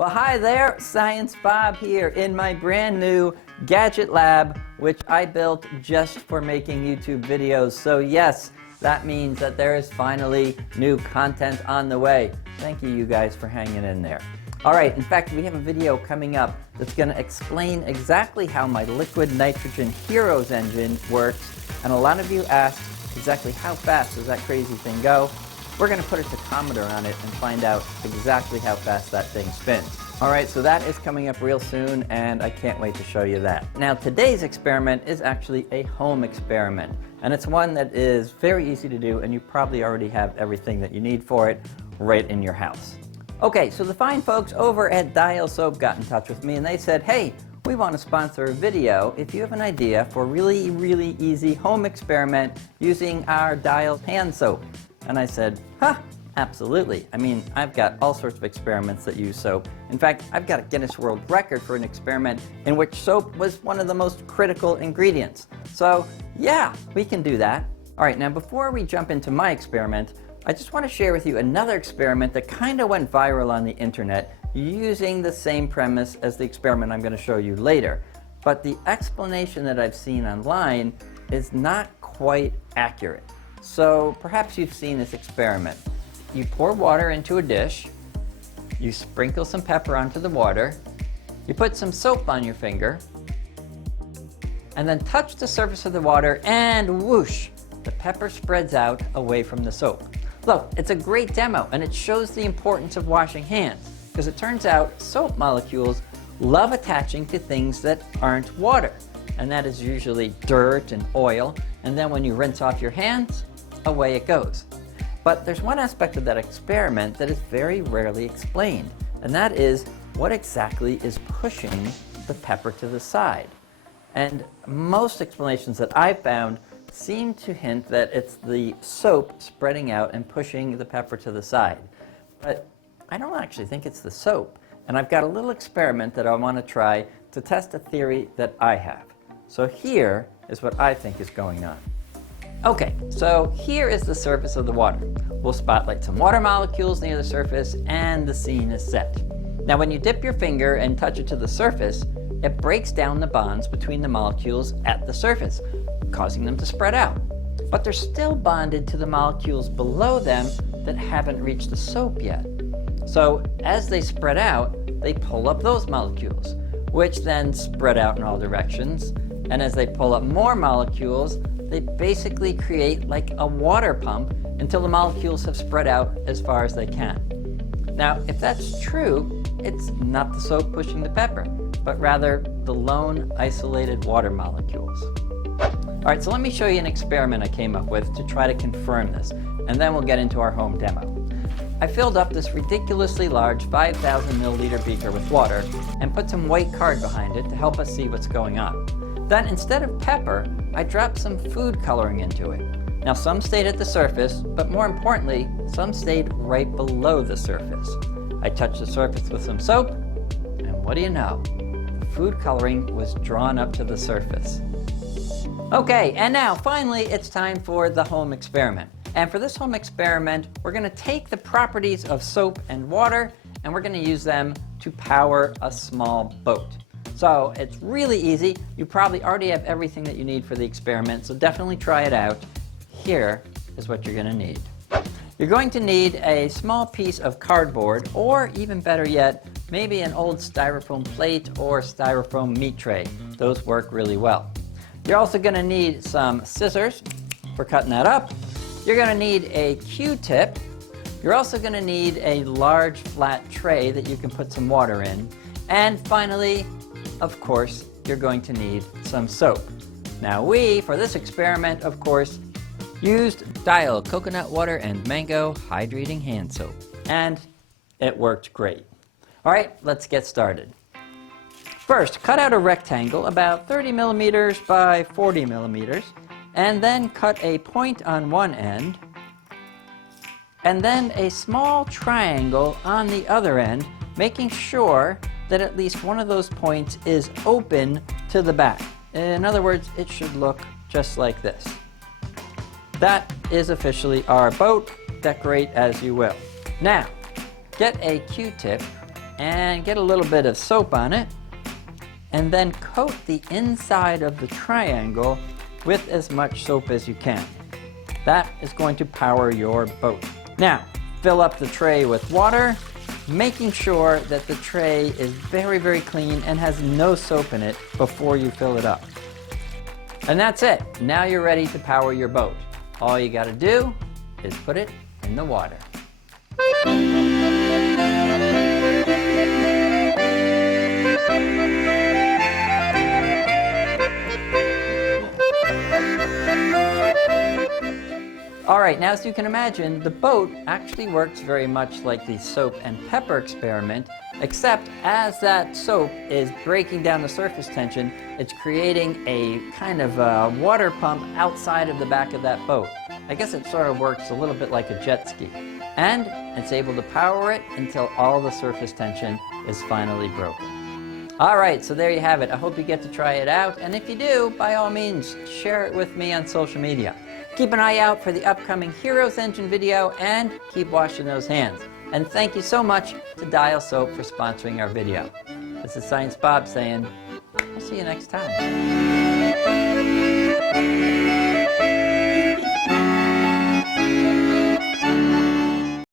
Well, hi there, Science Bob here in my brand new gadget lab, which I built just for making YouTube videos. So yes, that means that there is finally new content on the way. Thank you guys for hanging in there. All right, in fact, we have a video coming up that's going to explain exactly how my liquid nitrogen Heroes engine works. And a lot of you asked exactly how fast does that crazy thing go. We're going to put a tachometer on it and find out exactly how fast that thing spins. All right, so that is coming up real soon, and I can't wait to show you that. Now, today's experiment is actually a home experiment, and it's one that is very easy to do, and you probably already have everything that you need for it right in your house. Okay, so the fine folks over at Dial Soap got in touch with me, and they said, hey, we want to sponsor a video if you have an idea for a really easy home experiment using our Dial hand soap. And I said, absolutely. I mean, I've got all sorts of experiments that use soap. In fact, I've got a Guinness World Record for an experiment in which soap was one of the most critical ingredients. So yeah, we can do that. All right, now before we jump into my experiment, I just want to share with you another experiment that kind of went viral on the internet using the same premise as the experiment I'm going to show you later. But the explanation that I've seen online is not quite accurate. So perhaps you've seen this experiment. You pour water into a dish, you sprinkle some pepper onto the water, you put some soap on your finger, and then touch the surface of the water and whoosh, the pepper spreads out away from the soap. Look, it's a great demo and it shows the importance of washing hands because it turns out soap molecules love attaching to things that aren't water, and that is usually dirt and oil, and then when you rinse off your hands, away it goes. But there's one aspect of that experiment that is very rarely explained, and that is what exactly is pushing the pepper to the side. And most explanations that I've found seem to hint that it's the soap spreading out and pushing the pepper to the side. But I don't actually think it's the soap, and I've got a little experiment that I want to try to test a theory that I have. So here is what I think is going on. Okay, so here is the surface of the water. We'll spotlight some water molecules near the surface and the scene is set. Now when you dip your finger and touch it to the surface, it breaks down the bonds between the molecules at the surface, causing them to spread out. But they're still bonded to the molecules below them that haven't reached the soap yet. So as they spread out, they pull up those molecules, which then spread out in all directions. And as they pull up more molecules, they basically create like a water pump until the molecules have spread out as far as they can. Now, if that's true, it's not the soap pushing the pepper, but rather the lone isolated water molecules. All right, so let me show you an experiment I came up with to try to confirm this, and then we'll get into our home demo. I filled up this ridiculously large 5,000 milliliter beaker with water and put some white card behind it to help us see what's going on. Then instead of pepper, I dropped some food coloring into it. Now some stayed at the surface, but more importantly, some stayed right below the surface. I touched the surface with some soap, and what do you know? The food coloring was drawn up to the surface. Okay, and now finally it's time for the home experiment. And for this home experiment, we're going to take the properties of soap and water, and we're going to use them to power a small boat. So it's really easy. You probably already have everything that you need for the experiment, so definitely try it out. Here is what you're going to need. You're going to need a small piece of cardboard, or even better yet, maybe an old styrofoam plate or styrofoam meat tray. Those work really well. You're also going to need some scissors for cutting that up. You're going to need a Q-tip. You're also going to need a large flat tray that you can put some water in. And finally, of course, you're going to need some soap. Now we, for this experiment, of course, used Dial coconut water and mango hydrating hand soap. And it worked great. All right, let's get started. First, cut out a rectangle about 30 millimeters by 40 millimeters, and then cut a point on one end, and then a small triangle on the other end, making sure that at least one of those points is open to the back. In other words, it should look just like this. That is officially our boat. Decorate as you will. Now, get a Q-tip and get a little bit of soap on it, and then coat the inside of the triangle with as much soap as you can. That is going to power your boat. Now, fill up the tray with water, making sure that the tray is very, very clean and has no soap in it before you fill it up. And that's it. Now you're ready to power your boat. All you got to do is put it in the water. All right, now as you can imagine, the boat actually works very much like the soap and pepper experiment, except as that soap is breaking down the surface tension, it's creating a kind of a water pump outside of the back of that boat. I guess it sort of works a little bit like a jet ski. And it's able to power it until all the surface tension is finally broken. All right, so there you have it. I hope you get to try it out. And if you do, by all means, share it with me on social media. Keep an eye out for the upcoming Heroes Engine video and keep washing those hands. And thank you so much to Dial Soap for sponsoring our video. This is Science Bob saying, I'll see you next time.